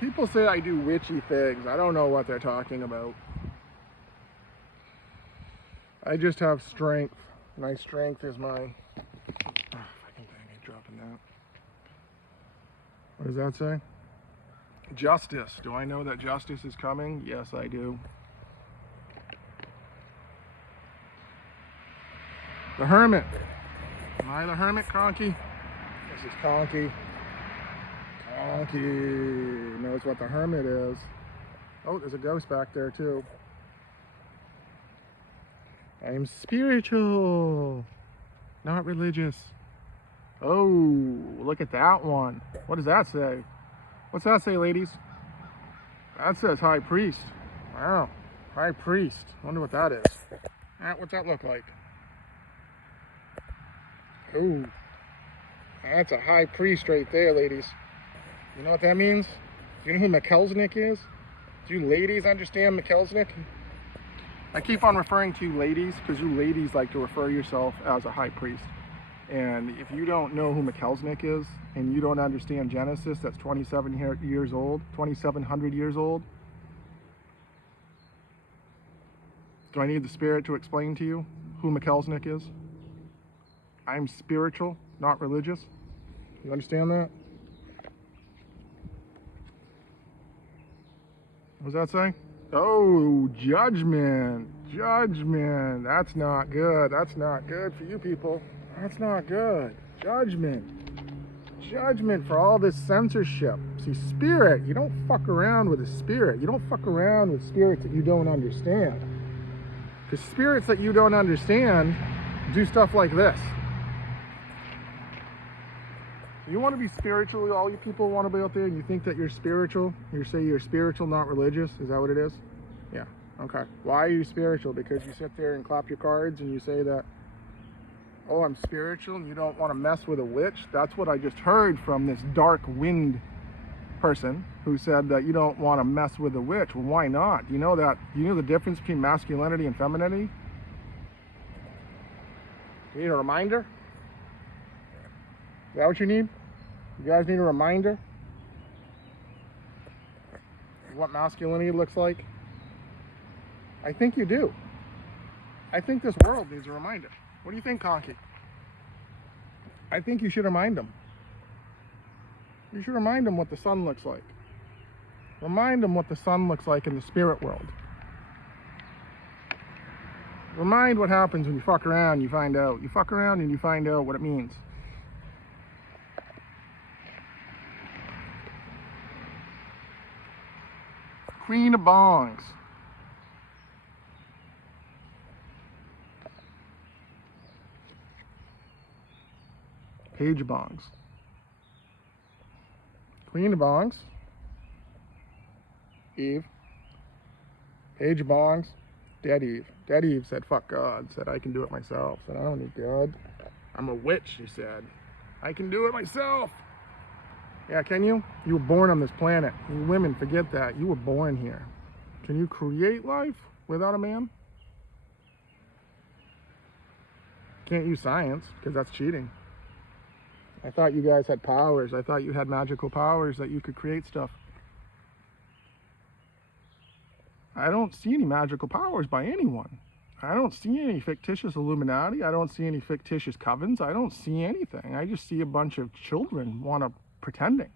People say I do witchy things. I don't know what they're talking about. I just have strength. My strength is my... Oh, fucking thing, I ain't dropping that. What does that say? Justice. Do I know that justice is coming? Yes, I do. The Hermit. Am I the Hermit, Conky? This is Conky. Conky knows what the Hermit is. Oh, there's a ghost back there too. I'm spiritual, not religious. Oh, look at that one. What does that say? What's that say, ladies? That says High Priest. Wow, High Priest. Wonder what that is. What's that look like? Oh, that's a High Priest right there, ladies. You know what that means? Do you know who Melchizedek is? Do you ladies understand Melchizedek? I keep on referring to you ladies because you ladies like to refer yourself as a high priest. And if you don't know who Melchizedek is and you don't understand Genesis, that's 2700 years old. Do I need the Spirit to explain to you who Melchizedek is? I'm spiritual, not religious. You understand that? What does that say? Oh, judgment. Judgment. That's not good. That's not good for you people. That's not good. Judgment. Judgment for all this censorship. See, spirit, you don't fuck around with a spirit. You don't fuck around with spirits that you don't understand. Because spirits that you don't understand do stuff like this. You want to be spiritual, all you people want to be out there, and you think that you're spiritual? You say you're spiritual, not religious? Is that what it is? Yeah, okay. Why are you spiritual? Because you sit there and clap your cards and you say that, oh, I'm spiritual, and you don't want to mess with a witch? That's what I just heard from this dark wind person who said that you don't want to mess with a witch. Well, why not? You know that? You know the difference between masculinity and femininity? You need a reminder? Is that what you need? You guys need a reminder of what masculinity looks like? I think you do. I think this world needs a reminder. What do you think, Conky? I think you should remind them. You should remind them what the sun looks like. Remind them what the sun looks like in the spirit world. Remind what happens when you fuck around and you find out. You fuck around and you find out what it means. Queen of Bongs. Page of Bongs. Queen of Bongs. Eve. Page of Bongs. Dead Eve. Dead Eve said, fuck God. Said, I can do it myself. Said, I don't need God. I'm a witch, she said. I can do it myself. Yeah, can you? You were born on this planet. You women, forget that. You were born here. Can you create life without a man? Can't use science, because that's cheating. I thought you guys had powers. I thought you had magical powers that you could create stuff. I don't see any magical powers by anyone. I don't see any fictitious Illuminati. I don't see any fictitious covens. I don't see anything. I just see a bunch of children pretending.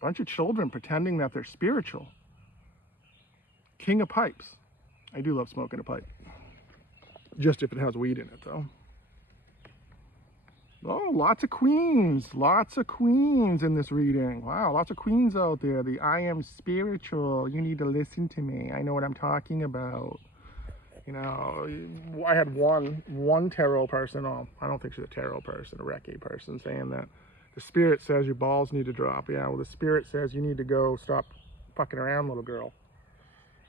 A bunch of children pretending that they're spiritual. King of pipes. I do love smoking a pipe. Just if it has weed in it, though. Oh, lots of queens. Lots of queens in this reading. Wow, lots of queens out there. The I am spiritual. You need to listen to me. I know what I'm talking about. You know, I had one tarot person. Oh, I don't think she's a tarot person, a Reiki person, saying that the spirit says your balls need to drop. Yeah, well, the spirit says you need to go stop fucking around, little girl.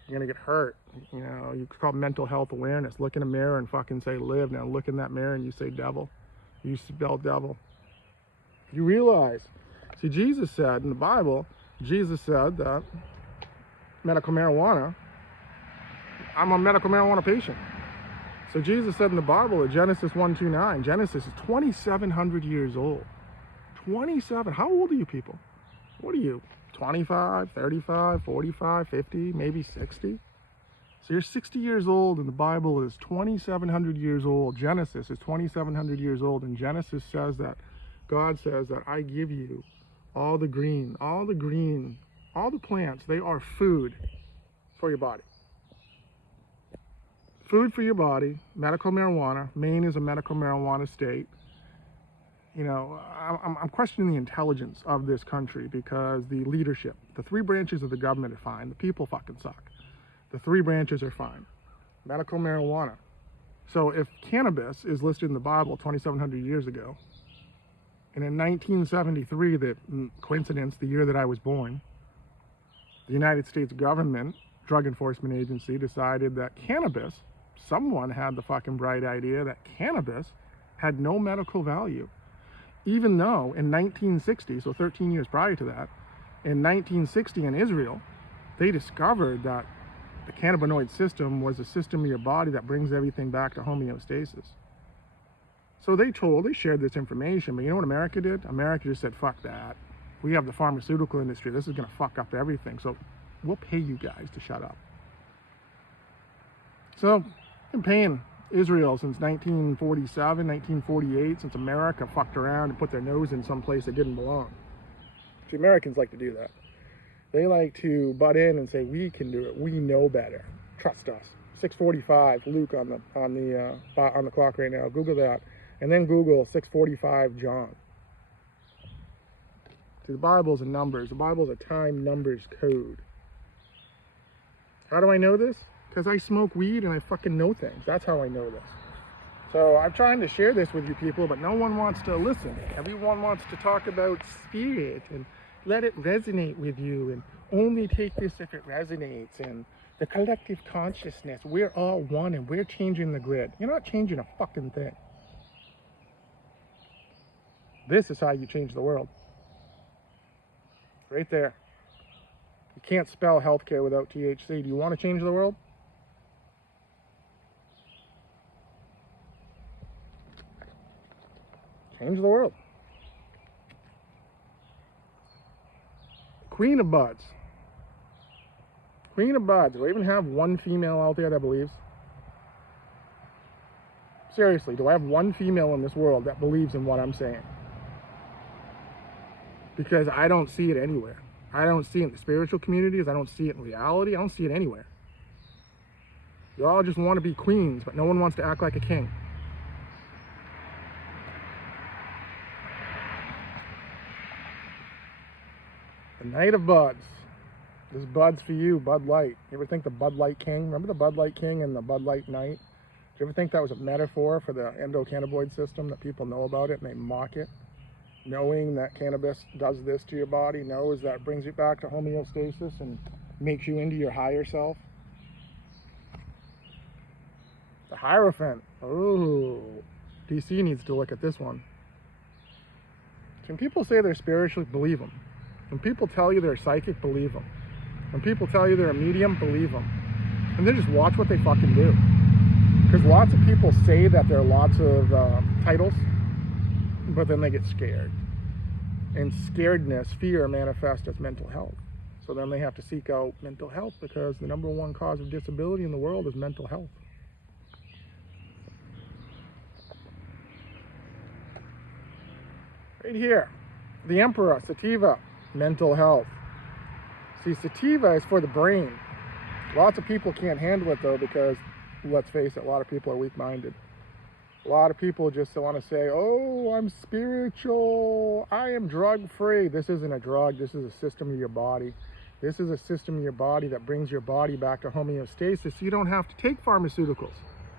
You're gonna get hurt. You know, it's called mental health awareness. Look in a mirror and fucking say live. Now look in that mirror and you say devil. You spell devil. You realize, see, Jesus said in the Bible, Jesus said that medical marijuana, I'm a medical marijuana patient. So Jesus said in the Bible, at Genesis 1:29, Genesis is 2,700 years old. 27. How old are you people? What are you? 25, 35, 45, 50, maybe 60? So you're 60 years old, and the Bible is 2,700 years old. Genesis is 2,700 years old, and Genesis says that God says that I give you all the green, all the plants. They are food for your body. Food for your body. Medical marijuana. Maine is a medical marijuana state. You know, I'm questioning the intelligence of this country, because the leadership, the three branches of the government are fine. The people fucking suck. The three branches are fine. Medical marijuana. So if cannabis is listed in the Bible 2,700 years ago, and in 1973, that coincidence, the year that I was born, the United States government, Drug Enforcement Agency, decided that cannabis, someone had the fucking bright idea that cannabis had no medical value. Even though in 1960, so 13 years prior to that, in 1960 in Israel, they discovered that the cannabinoid system was a system of your body that brings everything back to homeostasis. So they shared this information, but you know what America did? America just said, fuck that. We have the pharmaceutical industry. This is going to fuck up everything. So we'll pay you guys to shut up. So I've been paying Israel since 1947, 1948, since America fucked around and put their nose in some place that didn't belong. The Americans like to do that. They like to butt in and say, we can do it. We know better. Trust us. 6:45, Luke on the clock right now. Google that. And then Google 6:45 John. See, the Bible's a numbers. The Bible's a time numbers code. How do I know this? Because I smoke weed and I fucking know things. That's how I know this. So I'm trying to share this with you people, but no one wants to listen. Everyone wants to talk about spirit and let it resonate with you, and only take this if it resonates, and the collective consciousness. We're all one, and we're changing the grid. You're not changing a fucking thing. This is how you change the world. Right there. You can't spell healthcare without THC. Do you want to change the world? Change the world. Queen of Buds. Queen of Buds. Do I even have one female out there that believes? Seriously, do I have one female in this world that believes in what I'm saying? Because I don't see it anywhere. I don't see it in the spiritual communities. I don't see it in reality. I don't see it anywhere. You all just want to be queens, but no one wants to act like a king. The Night of Buds. This Bud's for you, Bud Light. You ever think the Bud Light King? Remember the Bud Light King and the Bud Light Night? Do you ever think that was a metaphor for the endocannabinoid system, that people know about it and they mock it? Knowing that cannabis does this to your body, knows that it brings you back to homeostasis and makes you into your higher self. The Hierophant. Oh, DC needs to look at this one. When people say they're spiritual, believe them. When people tell you they're psychic, believe them. When people tell you they're a medium, believe them. And then just watch what they fucking do. Because lots of people say that there are lots of titles, but then they get scared. And scaredness, fear, manifests as mental health. So then they have to seek out mental health, because the number one cause of disability in the world is mental health. Right here, the Emperor, Sativa, mental health. See, Sativa is for the brain. Lots of people can't handle it though, because let's face it, a lot of people are weak-minded. A lot of people just want to say, oh, I'm spiritual, I am drug-free. This isn't a drug, this is a system of your body. This is a system of your body that brings your body back to homeostasis, so you don't have to take pharmaceuticals.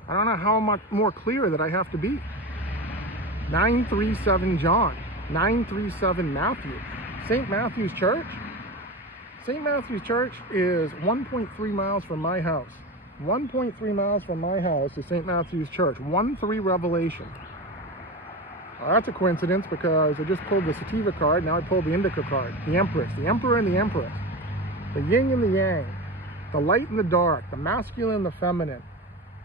I don't know how much more clear that I have to be. 937 John, 937 Matthew. St. Matthew's Church? St. Matthew's Church is 1.3 miles from my house. 1.3 miles from my house is St. Matthew's Church. 1-3 Revelation. Well, that's a coincidence, because I just pulled the Sativa card, now I pulled the Indica card. The Empress, the Emperor and the Empress. The yin and the yang. The light and the dark. The masculine and the feminine.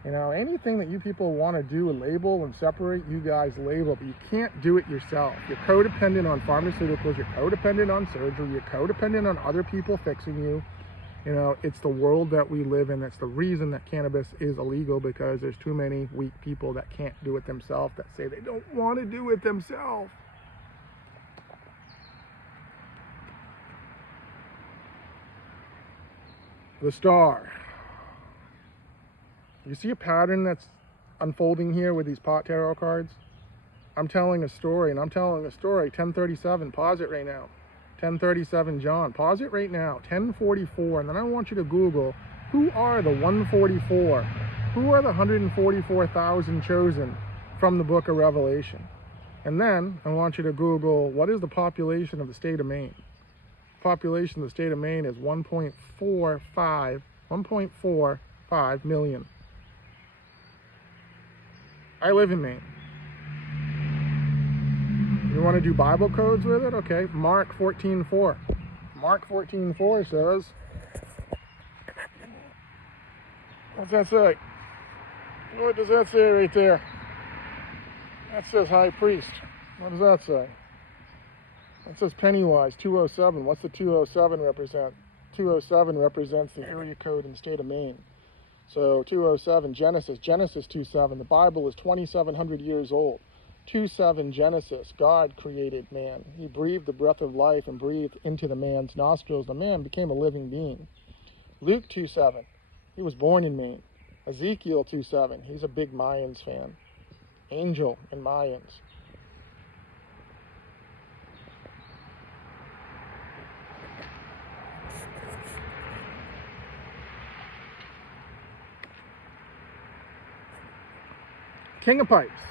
You know, anything that you people want to do and label and separate, you guys label, but you can't do it yourself. You're codependent on pharmaceuticals, you're codependent on surgery, you're codependent on other people fixing you. You know, it's the world that we live in. That's the reason that cannabis is illegal, because there's too many weak people that can't do it themselves, that say they don't want to do it themselves. The Star. You see a pattern that's unfolding here with these pot tarot cards? I'm telling a story, and I'm telling a story. 1037, pause it right now. 1037 John, pause it right now. 1044, and then I want you to Google, who are the 144? Who are the 144,000 chosen from the book of Revelation? And then I want you to Google, what is the population of the state of Maine? Population of the state of Maine is 1.45 million. I live in Maine. You want to do Bible codes with it? Okay, Mark 14:4. Mark 14:4 says, what's that say? What does that say right there? That says high priest. What does that say? That says Pennywise, 207. What's the 207 represent? 207 represents the area code in the state of Maine. So 207, Genesis 2:7. The Bible is 2,700 years old. 2:7 Genesis, God created man. He breathed the breath of life and breathed into the man's nostrils. The man became a living being. Luke 2:7, he was born in Maine. Ezekiel 2:7, he's a big Mayans fan. Angel in Mayans. King of Pipes.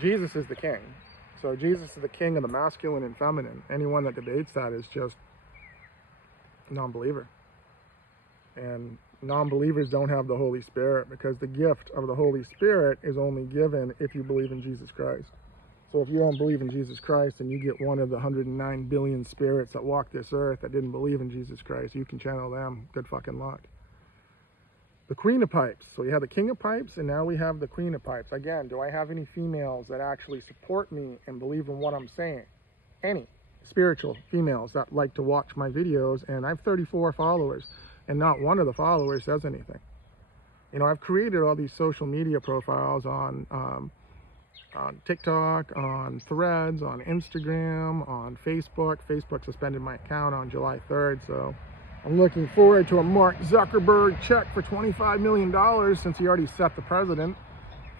Jesus is the king. So Jesus is the king of the masculine and feminine. Anyone that debates that is just a non-believer. And non-believers don't have the Holy Spirit, because the gift of the Holy Spirit is only given if you believe in Jesus Christ. So if you don't believe in Jesus Christ and you get one of the 109 billion spirits that walk this earth that didn't believe in Jesus Christ, you can channel them. Good fucking luck. The Queen of Pipes. So we have the King of Pipes, and now we have the Queen of Pipes. Again, do I have any females that actually support me and believe in what I'm saying? Any spiritual females that like to watch my videos, and I have 34 followers, and not one of the followers says anything. You know, I've created all these social media profiles on TikTok, on Threads, on Instagram, on Facebook. Facebook suspended my account on July 3rd, so I'm looking forward to a Mark Zuckerberg check for $25 million, since he already set the president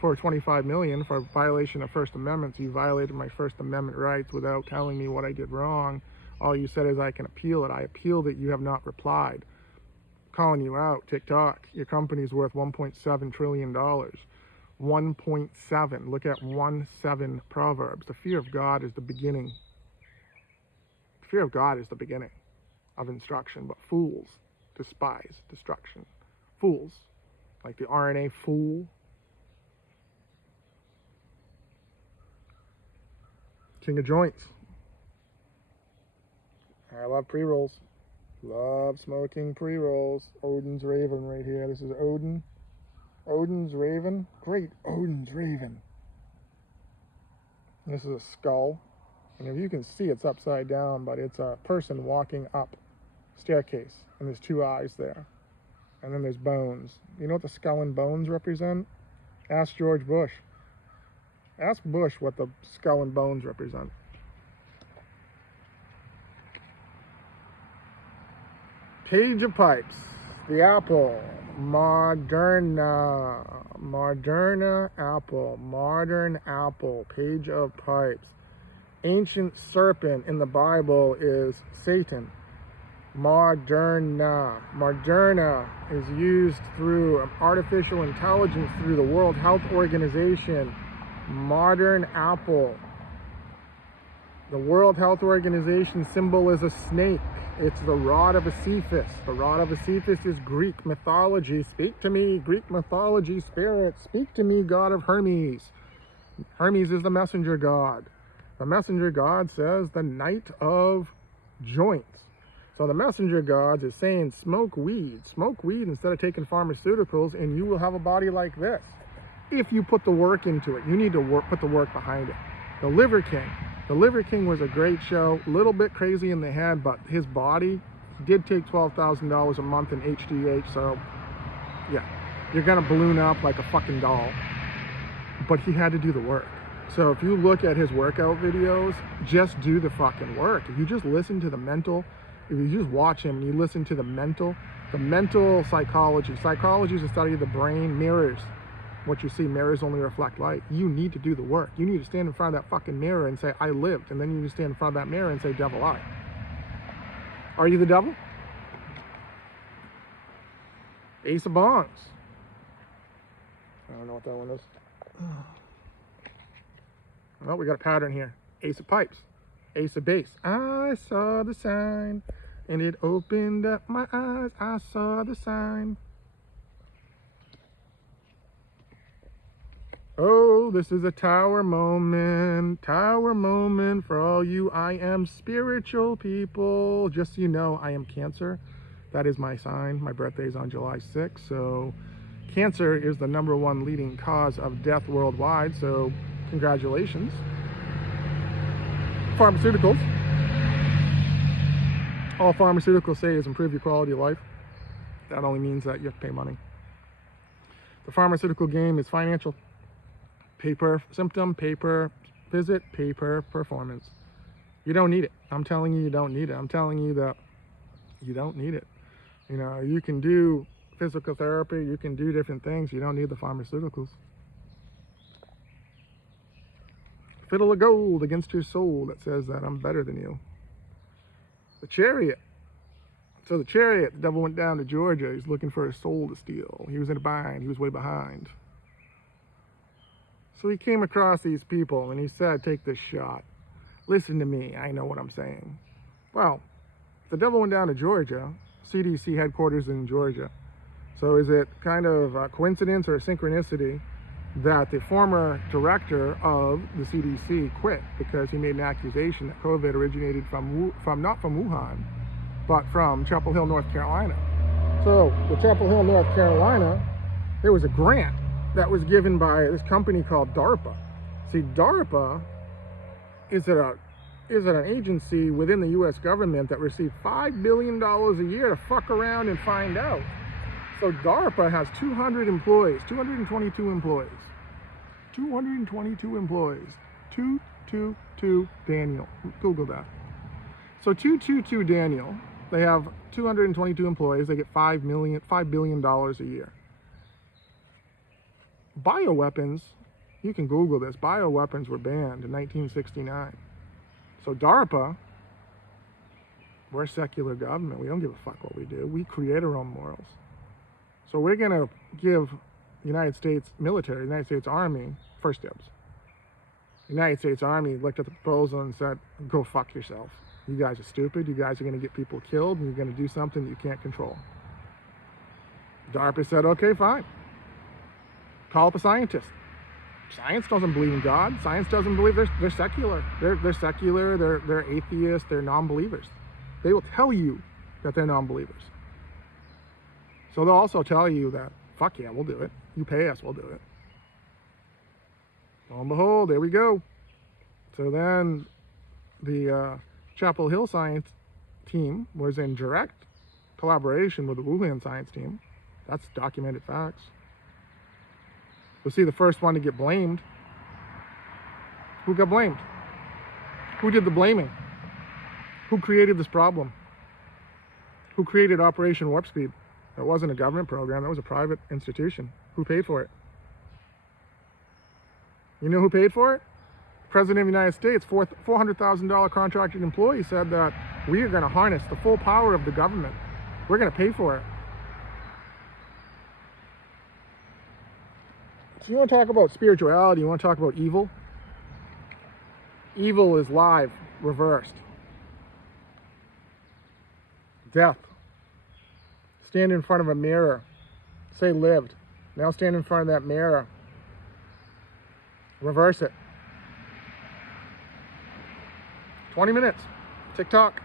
for $25 million for violation of First Amendment. So you violated my First Amendment rights without telling me what I did wrong. All you said is I can appeal it. I appealed it. You have not replied. I'm calling you out, TikTok. Your company's worth $1.7 trillion. 1.7. Look at 1-7 Proverbs. The fear of God is the beginning. The fear of God is the beginning of instruction, but fools despise destruction. Fools, like the RNA fool. King of Joints. I love pre-rolls. Love smoking pre-rolls. Odin's Raven right here. This is Odin. Odin's Raven. Great Odin's Raven. This is a skull. And if you can see, it's upside down, but it's a person walking up staircase, and there's two eyes there, and then there's bones. You know what the skull and bones represent? Ask George Bush. Ask Bush what the skull and bones represent. Page of Pipes, the apple, Moderna apple, modern apple, Page of Pipes. Ancient serpent in the Bible is Satan. Moderna is used through artificial intelligence through the World Health Organization. Modern apple. The World Health Organization symbol is a snake. It's the rod of Sisyphus. The rod of Sisyphus is Greek mythology. Speak to me, Greek mythology spirit. Speak to me, god of Hermes. Hermes is the messenger god. The messenger god says the Knight of Joints. So the messenger gods is saying smoke weed instead of taking pharmaceuticals, and you will have a body like this. If you put the work into it, you need to put the work behind it. The Liver King was a great show, a little bit crazy in the head, but his body did take $12,000 a month in HGH, so yeah, you're gonna balloon up like a fucking doll. But he had to do the work. So if you look at his workout videos, just do the fucking work. If you just listen to the mental, if you just watch him and you listen to the mental psychology is a study of the brain, mirrors what you see. Mirrors only reflect light. You need to do the work. You need to stand in front of that fucking mirror and say, I lived. And then you need to stand in front of that mirror and say, devil, I. Are you the devil? Ace of Bongs. I don't know what that one is. Well, we got a pattern here. Ace of Pipes. Ace of Base. I saw the sign and it opened up my eyes. I saw the sign. Oh, this is a tower moment for all you I am spiritual people. Just so you know, I am Cancer. That is my sign. My birthday is on July 6th. So Cancer is the #1 leading cause of death worldwide. So congratulations. Pharmaceuticals. All pharmaceuticals say is improve your quality of life. That only means that you have to pay money. The pharmaceutical game is financial. Paper symptom, paper visit, paper performance. You don't need it. I'm telling you, you don't need it. I'm telling you that you don't need it. You know, you can do physical therapy, you can do different things. You don't need the pharmaceuticals. Fiddle of gold against your soul that says that I'm better than you. The Chariot. So the Chariot, the devil went down to Georgia. He's looking for a soul to steal. He was in a bind. He was way behind. So he came across these people and he said, take this shot. Listen to me. I know what I'm saying. Well, the devil went down to Georgia. CDC headquarters in Georgia. So is it kind of a coincidence or a synchronicity that the former director of the CDC quit because he made an accusation that COVID originated from not from Wuhan, but from Chapel Hill, North Carolina. So the Chapel Hill, North Carolina, there was a grant that was given by this company called DARPA. See, DARPA is an agency within the U.S. government that received $5 billion a year to fuck around and find out. So DARPA has 200 employees, 222 employees. 222 employees. 222 Daniel. Google that. So 222 Daniel, they have 222 employees. They get $5 billion a year. Bioweapons, you can Google this. Bioweapons were banned in 1969. So DARPA, we're a secular government. We don't give a fuck what we do. We create our own morals. So we're going to give the United States military, the United States Army, first dibs. The United States Army looked at the proposal and said, go fuck yourself. You guys are stupid. You guys are going to get people killed, and you're going to do something that you can't control. DARPA said, okay, fine. Call up a scientist. Science doesn't believe in God. Science doesn't believe. They're secular. They're secular. They're atheists. They're non-believers. They will tell you that they're non-believers. So they'll also tell you that, fuck yeah, we'll do it. You pay us, we'll do it. Lo and behold, there we go. So then the Chapel Hill science team was in direct collaboration with the Wuhan science team. That's documented facts. We'll see the first one to get blamed. Who got blamed? Who did the blaming? Who created this problem? Who created Operation Warp Speed? That wasn't a government program, that was a private institution. Who paid for it? You know who paid for it? President of the United States, $400,000 contracted employee said that we are going to harness the full power of the government. We're going to pay for it. So you want to talk about spirituality, you want to talk about evil? Evil is live, reversed. Death. Stand in front of a mirror. Say lived. Now stand in front of that mirror. Reverse it. 20 minutes. TikTok.